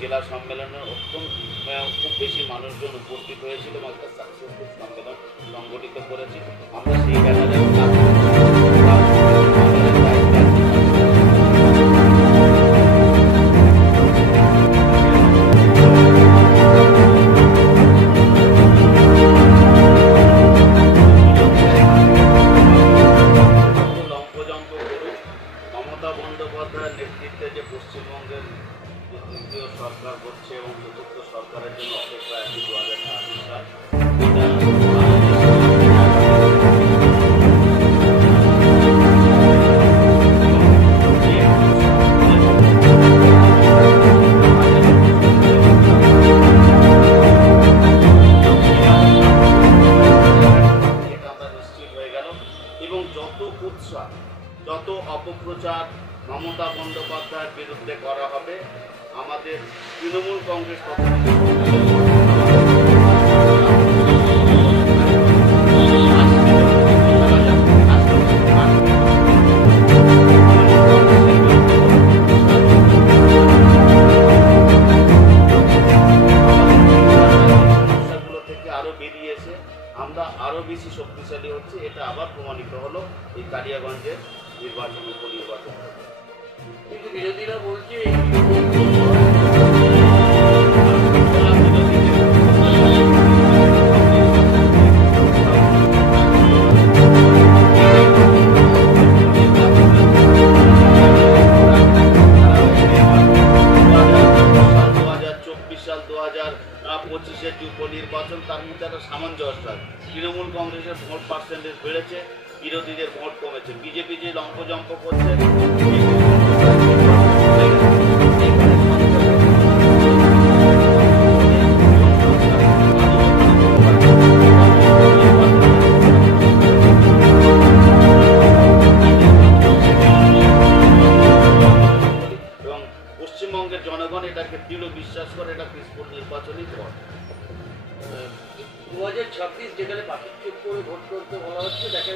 জেলা সম্মেলনে খুব বেশি মানুষজন উপস্থিত হয়েছিল এবং একটা সাকসেসফুল সম্মেলন সংগঠিত করেছি। আমরা সেই ব্যানারেও কাজ মমতা বন্দ্যোপাধ্যায়ের নেতৃত্বে যে পশ্চিমবঙ্গের তৃতীয় সরকার হচ্ছে এবং চতুর্থ সরকারের জন্য অপেক্ষা আছে 2026 সাল। এবং যত কুৎসা যত অপপ্রচার মমতা বন্দ্যোপাধ্যায়ের বিরুদ্ধে করা হবে, আমাদের তৃণমূল কংগ্রেস সমস্যাগুলো থেকে আরো বেরিয়ে এসে আমরা আরো বেশি শক্তিশালী হচ্ছে। এটা আবার প্রমাণিত হলো এই কালিয়াগঞ্জের নির্বাচন, উপনির্বাচন। কিন্তু বিরোধীরা বলছে সাল 2025-এর যে উপনির্বাচন, তার মধ্যে একটা সামঞ্জস্য আছে। তৃণমূল কংগ্রেসের ভোট পার্সেন্টেজ বেড়েছে, বিরোধীদের ভোট কমেছে। বিজেপি যে লম্পজম্প করছে, এবং পশ্চিমবঙ্গের জনগণ এটাকে দৃঢ় বিশ্বাস করে এটা পিসফুল নির্বাচনই পর। 2026 যেখানে পাখির চোখ করে ভোট করতে বলা হচ্ছে, দেখা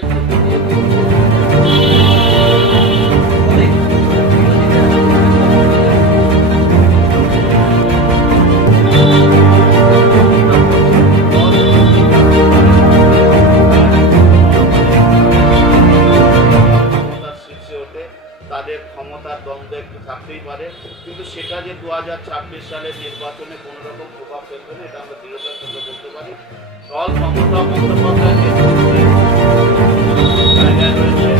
তাদের ক্ষমতার দ্বন্দ্ব একটু থাকতেই পারে, কিন্তু সেটা যে 2026 সালের নির্বাচনে কোনো রকম প্রভাব ফেলবে না, এটা আমরা দৃঢ়তার সঙ্গে বলতে পারি। দল মমতা বন্দ্যোপাধ্যায়ের নেতৃত্বে জায়গায় রয়েছে,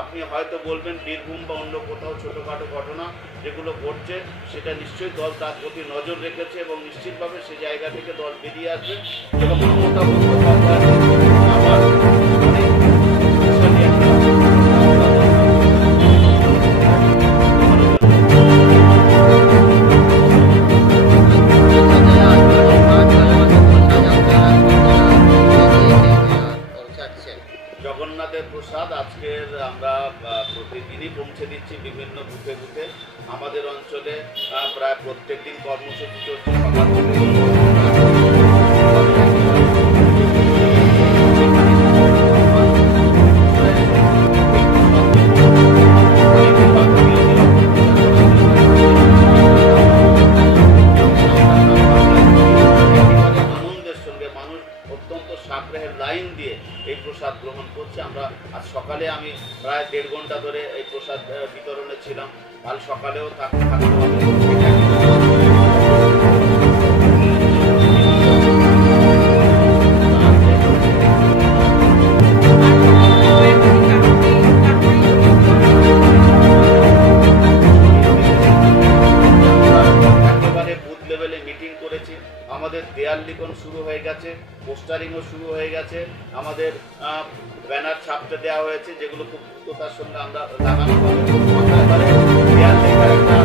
আপনি হয়তো বলবেন বীরভূম বা অন্য কোথাও ছোটোখাটো ঘটনা যেগুলো ঘটছে, সেটা নিশ্চয়ই দল তার প্রতি নজর রেখেছে এবং নিশ্চিতভাবে সেই জায়গা থেকে দল বেরিয়ে আসবে এবং মমতা বন্দ্যোপাধ্যায় আবার জগন্নাথের প্রসাদ আজকের আমরা প্রতিদিনই পৌঁছে দিচ্ছি বিভিন্ন বুথে বুথে। আমাদের অঞ্চলে প্রায় প্রত্যেক দিন কর্মসূচি চলছে সকাল থেকে। আনন্দের সঙ্গে মানুষ অত্যন্ত সাগ্রহের লাইন দিয়ে এই প্রসাদ গ্রহণ করছে। আমরা আজ সকালে আমি প্রায় 1.5 ঘন্টা ধরে এই প্রসাদ বিতরণে ছিলাম, কাল সকালেও থাকতে হবে। একেবারে বুথ লেভেলে মিটিং করেছি, আমাদের দেয়াল লিখন শুরু হয়ে গেছে, পোস্টারিংও শুরু হয়ে গেছে, আমাদের ব্যানার ছাপতে দেওয়া হয়েছে, যেগুলো খুব দ্রুততার সঙ্গে আমরা লাগানো হবে। আমরা এবারে দেয়াল লেখার একটা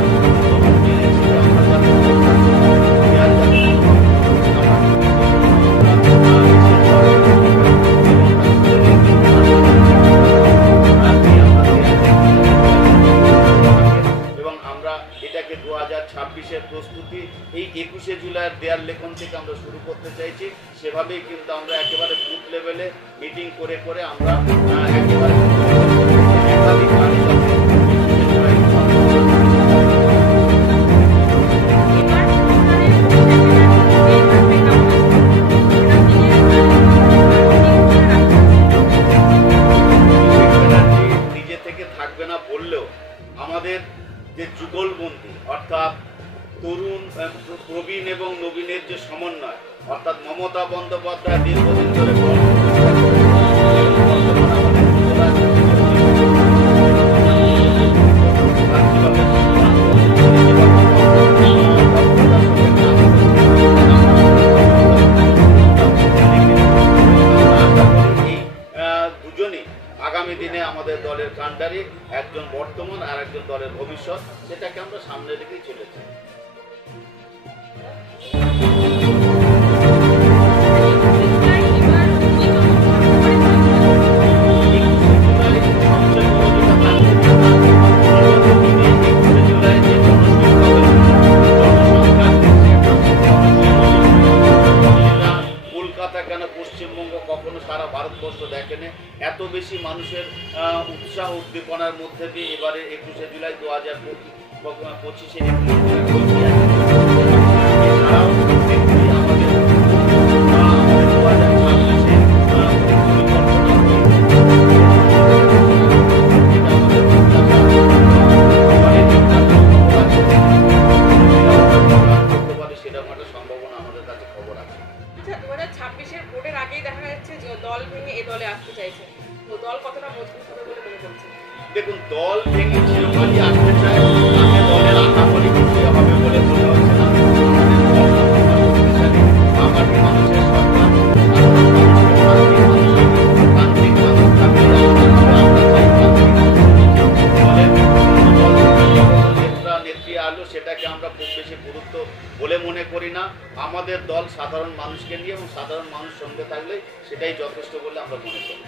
এবং আমরা এটাকে 2026-এর প্রস্তুতি এই 21শে জুলাইয়ের দেয়াল লেখন থেকে আমরা শুরু করতে চাইছি। সেভাবেই কিন্তু আমরা একেবারে বুথ লেভেলে মিটিং করে করে আমরা একেবারে একাধিক গাড়ি যাতে 21শে জুলাই নিজে থেকে থাকবে না বললেও আমাদের যে যুগলবন্দী অর্থাৎ তরুণ প্রবীণ এবং নবীনের যে সমন্বয় অর্থাৎ মমতা বন্দ্যোপাধ্যায় দীর্ঘদিন ধরে দুজনই আগামী দিনে আমাদের দলের কাণ্ডারি, একজন বর্তমান আর একজন দলের ভবিষ্যৎ, সেটাকে আমরা সামনে রেখেই চলেছি। কলকাতা কেন পশ্চিমবঙ্গ কখনো সারা ভারতবর্ষ দেখেনি এত বেশি মানুষের উৎসাহ উদ্দীপনার মধ্যে দিয়ে এবারে 21শে জুলাই 2025 এছাড়াও সেরকম একটা সম্ভাবনা আমাদের কাছে খবর আছে। আচ্ছা, 2026-এর ভোটের আগেই দেখা যাচ্ছে যে দল ভেঙে এ দলে আসতে চাইছে, তো দল কতটা মজবুত হবে বলে মনে করছেন? দেখুন, দল ভেঙে চিরকালই আসতে চায়, তাতে দলের আশাকরি কিছু হবে বলে মনে হচ্ছে না। আমাদের দল মানুষের সরকার, তান্ত্রিক মানুষ থাকলে নেত্রী আলো সেটাকে আমরা খুব বেশি গুরুত্ব বলে মনে করি না। আমাদের দল সাধারণ মানুষকে নিয়ে এবং সাধারণ মানুষ সঙ্গে থাকলে সেটাই যথেষ্ট বলে আমরা মনে করি।